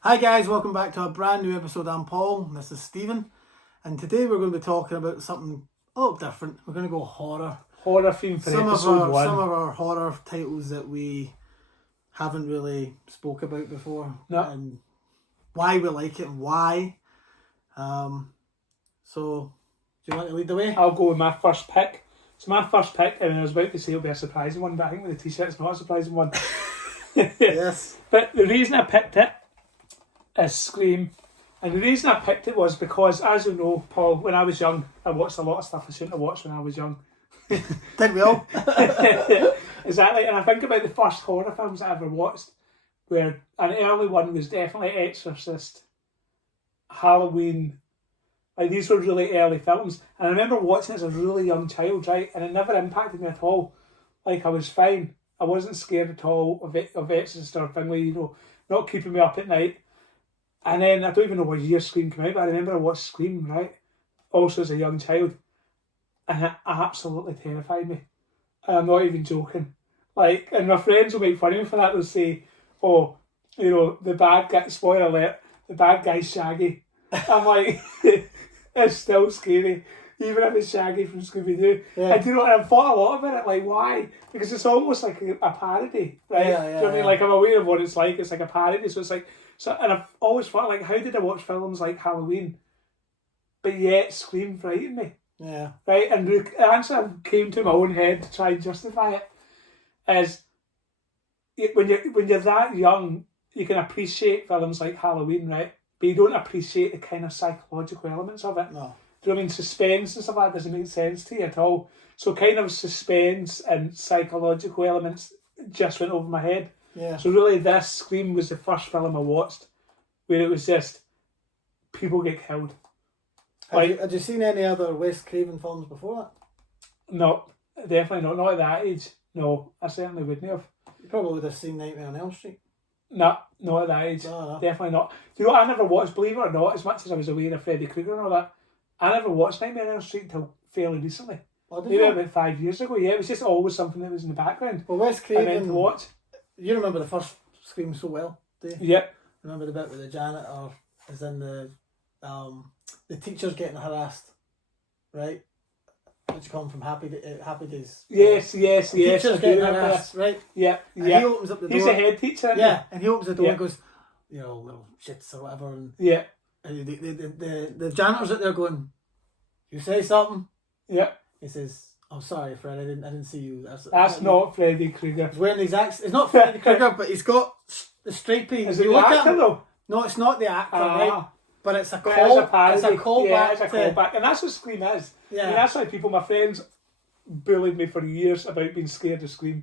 Hi guys, welcome back to a brand new episode. I'm Paul, and this is Stephen, and today we're going to be talking about something a little different. We're going to go horror. Horror theme for episode 1. Some of our horror titles that we haven't really spoke about before. No. And why we like it and why. So, do you want to lead the way? I'll go with my first pick. So my first pick, and I was about to say it'll be a surprising one, but I think with the t-shirt it's not a surprising one. Yes. But the reason I picked it is Scream. And the reason I picked it was because, as you know, Paul, when I was young, I watched a lot of stuff I shouldn't have watched when I was young. Didn't we all? Exactly. And I think about the first horror films I ever watched, where an early one was definitely Exorcist, Halloween. Like, these were really early films. And I remember watching it as a really young child, right? And it never impacted me at all. Like, I was fine. I wasn't scared at all of Exorcist or Finley, not keeping me up at night. And then, I don't even know what year Scream came out, but I remember I watched Scream, right? Also as a young child. And it absolutely terrified me. And I'm not even joking. Like, and my friends will make fun of me for that. They'll say, oh, the bad guy, spoiler alert, the bad guy's Shaggy. I'm like, it's still scary. Even if it's Shaggy from Scooby-Doo. Yeah. And I've thought a lot about it, like, why? Because it's almost like a parody, right? Yeah, Do you know what I mean? Like, I'm aware of what it's like a parody, so it's like, and I've always thought, like, how did I watch films like Halloween, but yet Scream frightened me? Yeah. Right? And the answer I came to my own head to try and justify it is, when you're that young, you can appreciate films like Halloween, right? But you don't appreciate the kind of psychological elements of it. No. Do you know what I mean? Suspense and stuff like that doesn't make sense to you at all. So kind of suspense and psychological elements just went over my head. Yeah. So really, this Scream was the first film I watched where it was just people get killed. Had you seen any other Wes Craven films before that? No, definitely not. Not at that age. No, I certainly wouldn't have. You probably would have seen Nightmare on Elm Street. No, not at that age. No. Definitely not. Do you know what? I never watched, believe it or not, as much as I was aware of Freddy Krueger and all that, I never watched Nightmare on Elm Street until fairly recently. Oh, maybe about 5 years ago. Yeah, it was just always something that was in the background. Well, Wes Craven, I meant to watch. You remember the first Scream so well, do you? Yep. Remember the bit with the janitor is in the teacher's getting harassed, right? What do you call him from Happy Days? Yes. Teacher's getting harassed, right? Yeah. And he opens up the door. He's a head teacher. Yeah, and he opens the door and goes, little shits or whatever. And yeah. And the janitor's out there going, "You say something?" Yeah. He says, "Oh, sorry, Fred. I didn't see you." That's not Freddy Krueger. He's wearing these It's not Freddy Krueger, but he's got the stripy. Is it the actor though? No, it's not the actor, right? But it's a call. It's a callback. Yeah, it's a callback, and that's what Scream is. Yeah. I mean, that's why my friends, bullied me for years about being scared of Scream,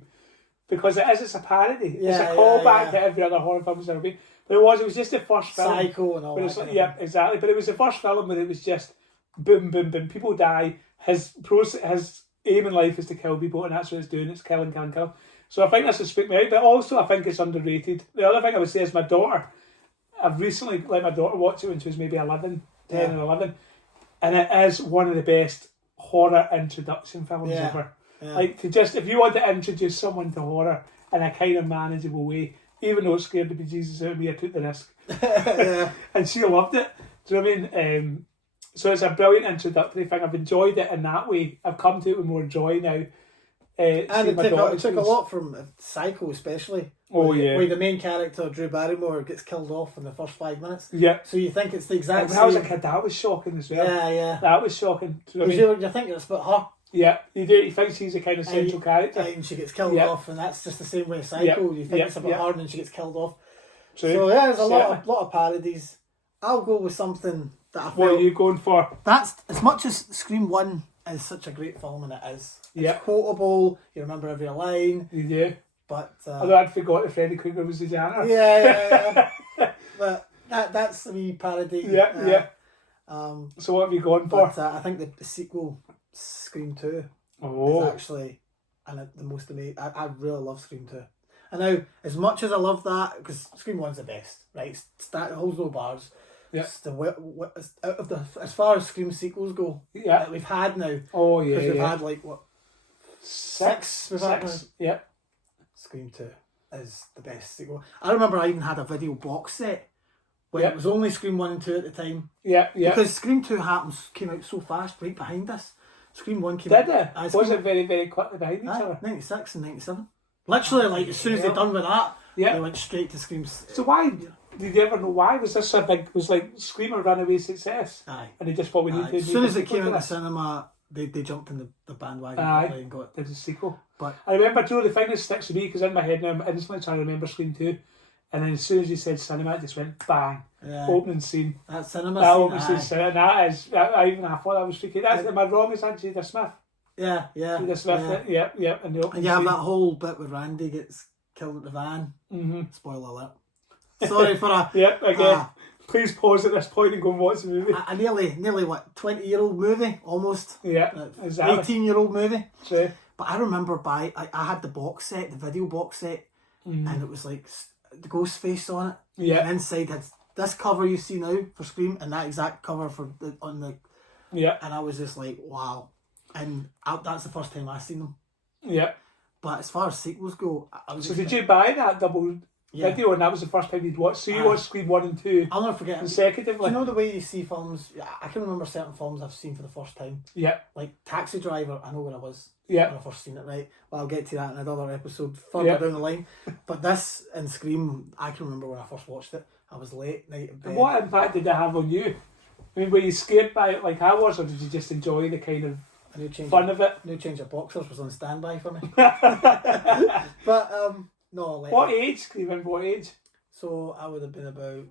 because it's a parody. Yeah, it's a callback to every other horror film that's ever been. But it was just the first film. Psycho and all that. Yeah, exactly. But it was the first film where it was just boom, boom, boom. People die. His aim in life is to kill people, and that's what it's doing. It's killing. So I think that's what spooked me out. But also, I think it's underrated. The other thing I would say is my daughter. I've recently let my daughter watch it when she was maybe 10 or 11. And it is one of the best horror introduction films ever. Yeah. Like, if you want to introduce someone to horror in a kind of manageable way, even though it scared the bejesus out of me, I took the risk. And she loved it. Do you know what I mean? So it's a brilliant introductory thing. I've enjoyed it in that way. I've come to it with more joy now. And it took a lot from Psycho, especially. Where the main character, Drew Barrymore, gets killed off in the first 5 minutes. Yeah. So you think it's the exact same. When I was a kid, that was shocking as well. Yeah. That was shocking. Do you know what I mean? You're thinking it's about her. Yeah, you do. You think she's a kind of central character. And she gets killed off, and that's just the same way as Psycho. You think it's about her, and then she gets killed off. True. So there's a lot of parodies. I'll go with something that I feel... What are you going for? That's, as much as Scream 1 is such a great film, and it is. It's quotable, you remember every line. You do. But... although I'd forgot that Freddy Krueger was the janitor. Yeah. But that's a wee parody. Yeah. So what have you gone for? But I think the sequel, Scream 2, is actually the most amazing. I really love Scream 2. And now, as much as I love that, because Scream 1's the best, right? It holds no bars. Yeah. As far as Scream sequels go, that we've had now. Oh yeah. Because we've had six. Yeah. Scream 2 is the best sequel. I remember I even had a video box set when it was only Scream 1 and 2 at the time. Yeah. Because Scream 2 came out so fast, right behind us. Scream 1 came Did out. it? Was it very, very quickly behind each other? 96 and 97. Literally, like, as soon as they'd done with that, they went straight to Scream. So why, did you ever know why? Was this a big, was like Scream a runaway success? Aye. And they just thought we need to... As soon as it came into cinema, they jumped in the bandwagon and got did a sequel. But I remember, Joe, the thing that sticks with me, because in my head now I'm instantly trying to remember Scream 2, and then as soon as you said cinema, it just went bang. Yeah. Opening scene. That cinema that scene. Opening scene, and that is, I thought that was freaky. Am I wrong? Is that Jada Smith? Yeah. Jada Smith, yeah. And the opening you have scene. that whole bit where Randy gets killed at the van. Mm-hmm. Spoiler alert. Sorry for a... again. Please pause at this point and go and watch the movie. A nearly what, 20-year-old movie, almost. Yeah, exactly. 18-year-old movie. True. But I remember I had the box set, the video box set, and it was like the ghost face on it. Yeah. And inside had this cover you see now for Scream and that exact cover on the... Yeah. And I was just like, wow. And that's the first time I seen them. Yeah. But as far as sequels go, I was... So did you buy that double... video, and that was the first time you'd watched. So you watched Scream 1 and 2. I'll never forget. Consecutively. Do you know the way you see films? I can remember certain films I've seen for the first time. Yeah. Like Taxi Driver, I know when I was when I first seen it, right? Well, I'll get to that in another episode further down the line. But this and Scream, I can remember when I first watched it. I was late night in bed. And what impact did it have on you? I mean, were you scared by it like I was, or did you just enjoy the kind of fun of it? New Change of Boxers was on standby for me. But no. Like, what age? Can you remember what age? So I would have been about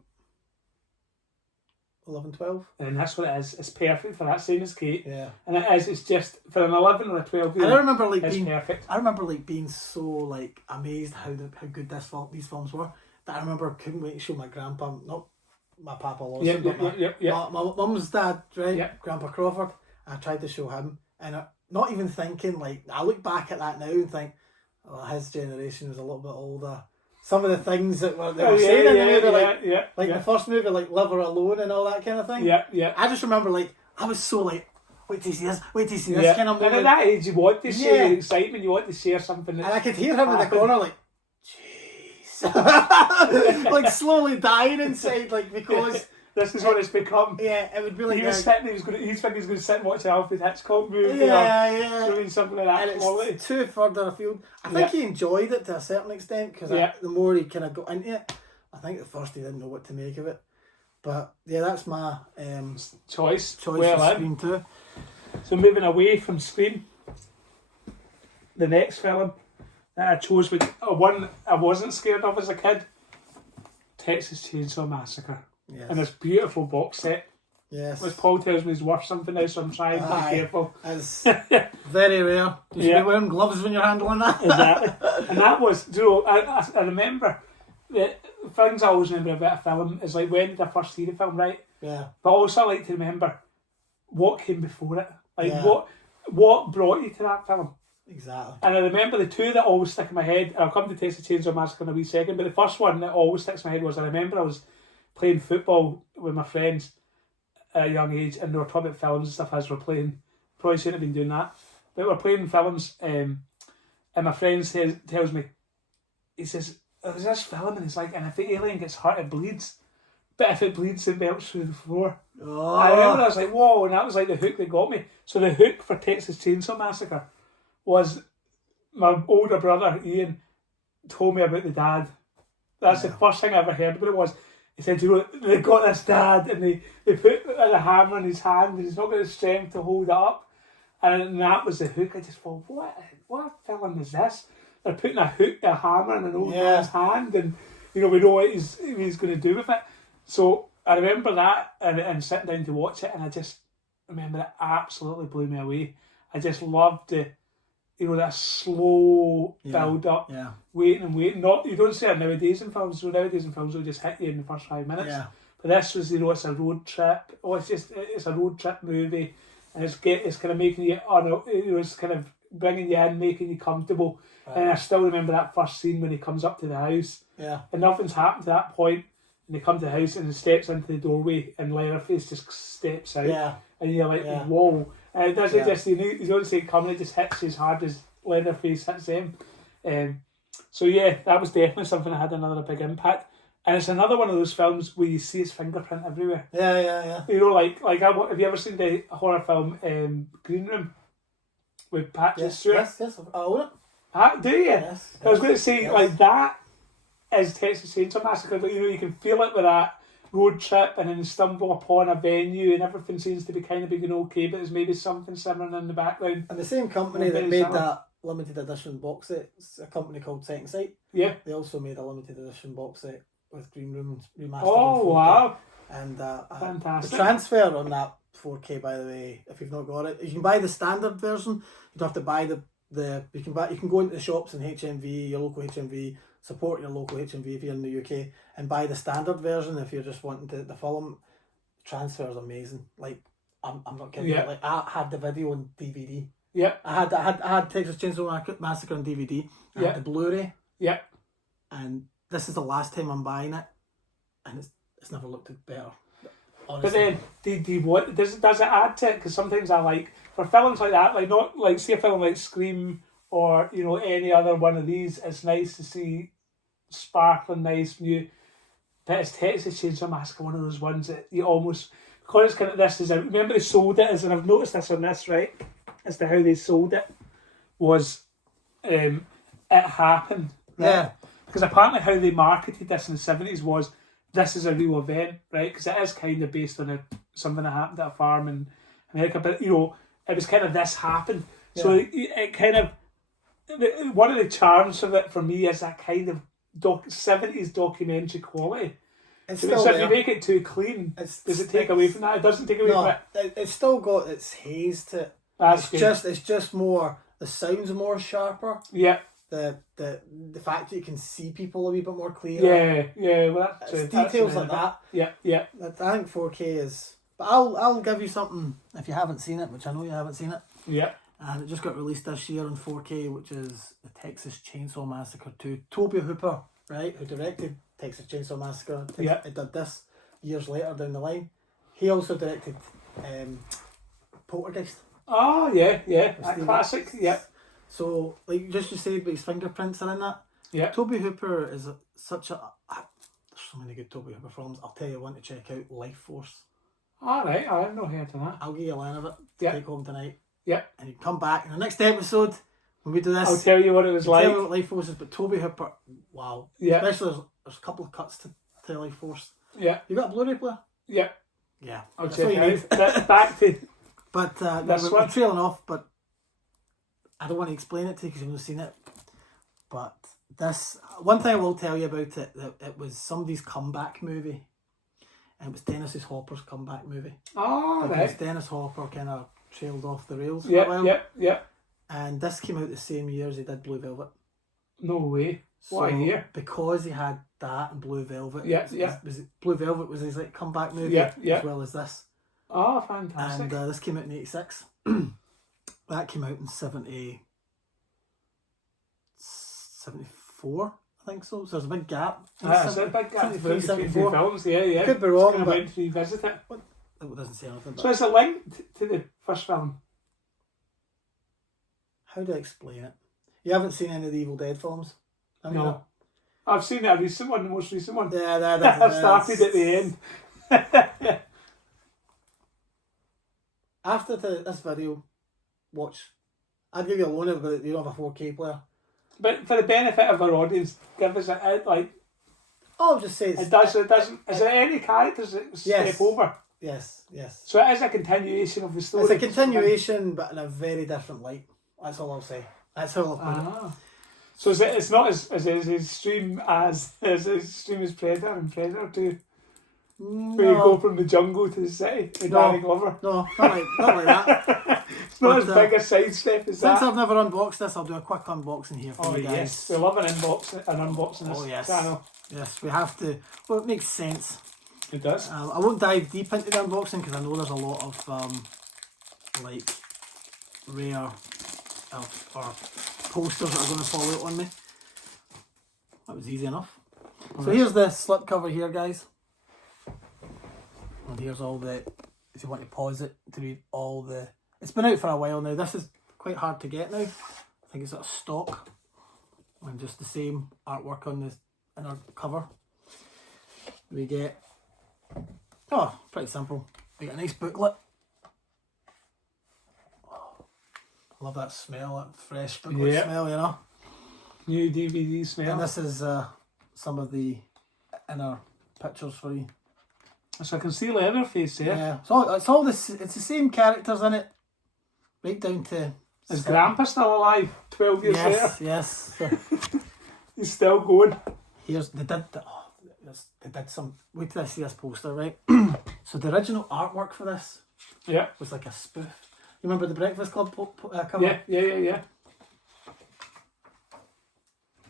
11, 12. And that's what it is. It's perfect for that, same as Kate. Yeah. And it is. It's just for an 11 or a 12 year old. I remember being perfect. I remember being so like amazed how good these films were that I remember couldn't wait to show my grandpa, not my papa Lawson, my mum's dad, right? Yep. Grandpa Crawford. I tried to show him, and not even thinking like I look back at that now and think, oh, his generation was a little bit older. Some of the things that they were saying in the movie, like the first movie, like Live or Alone and all that kind of thing. Yeah. I just remember I was so like, wait till you see this kind of moment. And at that age, you want to share your excitement, you want to share something. And I could hear him in the corner, like, jeez, like slowly dying inside, like because. This is what it's become. Yeah, it would be like... He was thinking he was going to sit and watch an Alfred Hitchcock movie. Doing something like that. And it's too further afield. I think he enjoyed it to a certain extent, because the more he kind of got into it, I think at first he didn't know what to make of it. But yeah, that's my choice for Scream 2. So moving away from Scream, the next film that I chose was one I wasn't scared of as a kid, Texas Chainsaw Massacre. Yes. And this beautiful box set. Yes. Which Paul tells me is worth something now, so I'm trying to be careful. It's very rare. You should be wearing gloves when you're handling that. Exactly. And that was, I remember, the things I always remember about a film is like, when did I first see the film, right? Yeah. But also I like to remember what came before it. Like, what brought you to that film? Exactly. And I remember the two that always stick in my head, and I'll come to Texas Chainsaw Massacre in a wee second, but the first one that always sticks in my head was, I remember I was playing football with my friends at a young age, and they were talking about films and stuff as we're playing. Probably shouldn't have been doing that, but we're playing films, and my friend tells me, he says, there's this film, and he's like, and if the alien gets hurt, it bleeds, but if it bleeds, it melts through the floor. Oh. I remember I was like, whoa, and that was like the hook that got me. So the hook for Texas Chainsaw Massacre was my older brother Ian told me about the dad. That's the first thing I ever heard about it was, he said, you know, they got this dad and they put a hammer in his hand and he's not got the strength to hold it up. And that was the hook. I just thought, what film is this? They're putting a hammer in an old man's hand, and you know, we know what he's going to do with it. So I remember that and sitting down to watch it, and I just remember it absolutely blew me away. I just loved that slow build up, waiting. Not, you don't see it nowadays in films. So nowadays in films will just hit you in the first 5 minutes. Yeah. But this was, it's a road trip. It's a road trip movie, and it's kind of making you, it's kind of bringing you in, making you comfortable. Right. And I still remember that first scene when he comes up to the house. Yeah. And nothing's happened to that point. And they come to the house and he steps into the doorway, and Leatherface just steps out. Yeah. And you're like, whoa. And it doesn't just, you don't see it coming, it just hits you as hard as Leatherface hits them. So yeah, that was definitely something that had another big impact. And it's another one of those films where you see his fingerprint everywhere. Yeah. You know, have you ever seen the horror film Green Room with Patrick Stewart? Yes, I own it. Do you? Yes. I was going to say, like, that is Texas Chainsaw Massacre, but, you know, you can feel it with that road trip and then stumble upon a venue and everything seems to be kind of being okay, but there's maybe something simmering in the background. And the same company that made that limited edition box set, it's a company called Second Sight. Yeah. They also made a limited edition box set with Green Room remastered. Oh, wow. And fantastic. The transfer on that 4K, by the way, if you've not got it, you can buy the standard version. You don't have to buy you can go into the shops in HMV, your local HMV, support your local HMV if you're in the UK, and buy the standard version if you're just wanting to. The film transfer is amazing. Like, I'm not kidding. Yeah. Like, I had the video on DVD. Yeah. I had Texas Chainsaw Massacre on DVD. I had the Blu-ray. Yeah. And this is the last time I'm buying it, and it's never looked better. Honestly. But then, does it add to it? Because sometimes I like, for films like that, like, not like, see a film like Scream or, you know, any other one of these, it's nice to see sparkling, nice, new. But it's Texas Chainsaw Massacre, one of those ones that you almost, because it's kind of this, remember they sold it as, and I've noticed this on this, right, as to how they sold it, was it happened. Right? Yeah. Because apparently how they marketed this in the 70s was, this is a real event, right? Because it is kind of based on something that happened at a farm in America, but, you know, it was kind of this happened. Yeah. So it kind of, one of the charms of it for me is that kind of 70s documentary quality. It's so still if you make it too clean, does it take away from that? It doesn't take away from it. It's still got its haze to it. It's just more, the sound's more sharper. Yeah. The fact that you can see people a wee bit more clear. Yeah. Well, that's details like that. Yeah. I think 4K is. But I'll give you something if you haven't seen it, which I know you haven't seen it. Yeah. And it just got released this year on 4K, which is the Texas Chainsaw Massacre 2. Toby Hooper, right, who directed Texas Chainsaw Massacre. He did this years later down the line. He also directed Poltergeist. Oh yeah. That classic. Yeah. So, like just you said, but his fingerprints are in that. Yeah. Toby Hooper is there's so many good Toby Hooper films. I'll tell you one to check out, Life Force. Alright, I have no heard of that. I'll give you a line of it to take home tonight. Yeah. And you come back in the next episode when we do this. I'll tell you what it was like. Tell you what Life Force is, but Toby Hooper, wow. Yeah. Especially there's a couple of cuts to Life Force. Yeah. You got a Blu-ray player? Yeah. Yeah. I'll check it out. Back to... But we're trailing off, but I don't want to explain it to you because you've not seen it. But this, one thing I will tell you about it, that it was somebody's comeback movie. And it was Dennis Hopper's comeback movie. Oh, because right. Dennis Hopper kind of trailed off the rails for a while. Yeah. And this came out the same year as he did Blue Velvet. No way. What a year. Because he had that and Blue Velvet. Blue Velvet was his like comeback movie as well as this. Oh, fantastic. And this came out in 86. That came out in 74, I think so. So there's a big gap. There's a big gap between two films, yeah. Could be wrong, but... to revisit it. It doesn't say anything. So is it linked to the first film? How do I explain it? You haven't seen any of the Evil Dead films? No. I've seen the most recent one. Yeah, I started at the end. After this video, watch. I'd give you a loan of it, but you don't have a 4K player. But for the benefit of our audience, give us a like. Oh, just say it doesn't. Is there any characters that step over? Yes. So it is a continuation of the story. It's a continuation, but in a very different light. That's all I'll say. That's how I'll put it. So it's not as extreme as Predator and Predator 2. No. Where you go from the jungle to the city with Danny Glover. No, not like that. It's not as big a sidestep as that. Since I've never unboxed this, I'll do a quick unboxing here for you guys. Yes, we love an unboxing this channel. Yes, we have to. Well, it makes sense. It does. I won't dive deep into the unboxing because I know there's a lot of like rare or posters that are going to fall out on me. That was easy enough. So here's the slipcover here, guys. And here's all the, if you want to pause it to read all the, it's been out for a while now. This is quite hard to get now. I think it's at stock. And just the same artwork on the inner cover. we get, oh, pretty simple. We get a nice booklet. Oh, love that smell, that fresh booklet smell, you know. New DVD smell. And this is some of the inner pictures for you. So I can see Leatherface there. Yeah, so it's all this. It's the same characters in it, right down to. Is Grandpa still alive? 12 years later. Yes. He's still going. Here's they did some. Wait till I see this poster, right? So the original artwork for this, was like a spoof. You remember the Breakfast Club cover? Yeah.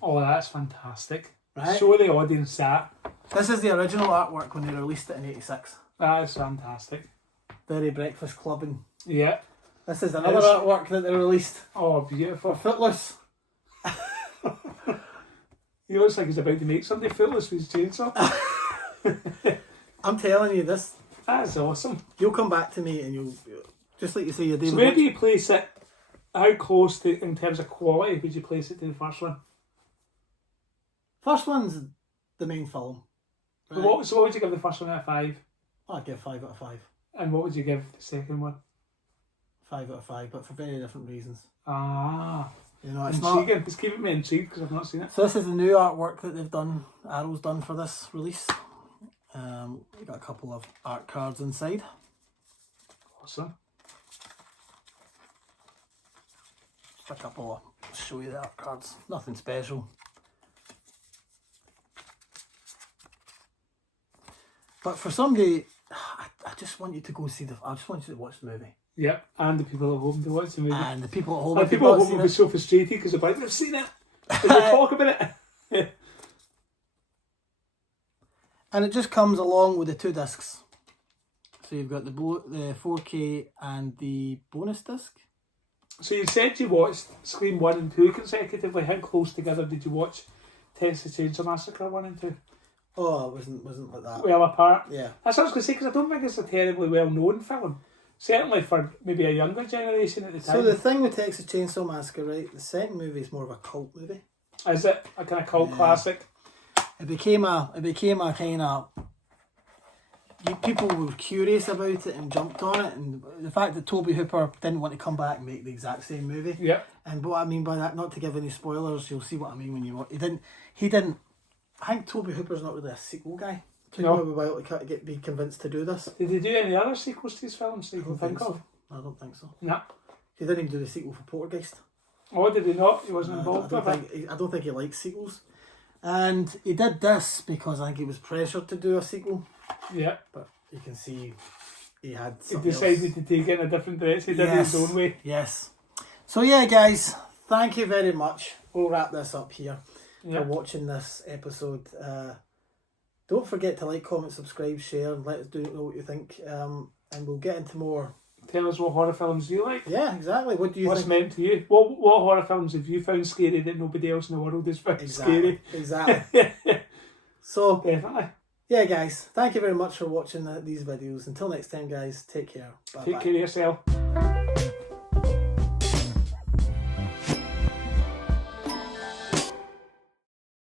Oh, that's fantastic. Right. Show the audience that. This is the original artwork when they released it in '86. That is fantastic. Very Breakfast Clubbing. Yeah. This is another artwork that they released. Oh, beautiful. For Footloose. He looks like he's about to make somebody Footloose with his chainsaw. I'm telling you this. That's awesome. You'll come back to me and you'll, just like you say, your David. So where do you place it? How close to, in terms of quality, would you place it to the first one? First one's the main film. Right? So what would you give the first one out of 5? I'd give 5 out of 5. And what would you give the second one? 5 out of 5, but for very different reasons. Ah. You know, it's intriguing. not. It's keeping me intrigued because I've not seen it. So this is the new artwork that they've done. Arrow's done for this release. We got a couple of art cards inside. Awesome. Just a couple of. I'll show you the art cards. Nothing special. But for somebody, I just want you to go see I just want you to watch the movie. Yep, and the people at home to watch the movie. And the people at home. And people at home will be so frustrated because they're like, they've seen it. They talk about it. And it just comes along with the 2 discs. So you've got the 4K and the bonus disc. So you said you watched Scream 1 and 2 consecutively. How close together did you watch Texas Chainsaw Massacre 1 and 2? Oh, it wasn't like that. Well apart. Yeah. That's what I was going to say, because I don't think it's a terribly well known film. Certainly for maybe a younger generation at the time. So the thing with Texas Chainsaw Massacre, right? The second movie is more of a cult movie. Is it a kind of cult classic? It became a kind of. People were curious about it and jumped on it, and the fact that Tobe Hooper didn't want to come back and make the exact same movie. Yeah. And what I mean by that, not to give any spoilers, you'll see what I mean when you watch. He didn't. I think Tobe Hooper's not really a sequel guy. Took him a while to be convinced to do this. Did they do any other sequels to his films that you can think of? I don't think so. No. He didn't even do the sequel for Poltergeist. Oh, did he not? He wasn't involved with it? I don't think he likes sequels. And he did this because I think he was pressured to do a sequel. Yeah. But you can see he had He decided to take it in a different direction. He did it his own way. Yes. So yeah, guys, thank you very much. We'll wrap this up here for watching this episode. Don't forget to like, comment, subscribe, share, and let us know what you think. And we'll get into more. Tell us what horror films you like. Yeah, exactly. What do you What's think? meant to you? What horror films have you found scary that nobody else in the world has found scary? Exactly. So Definitely. yeah, guys, thank you very much for watching these videos. Until next time, guys, take care. Bye. Take care of yourself.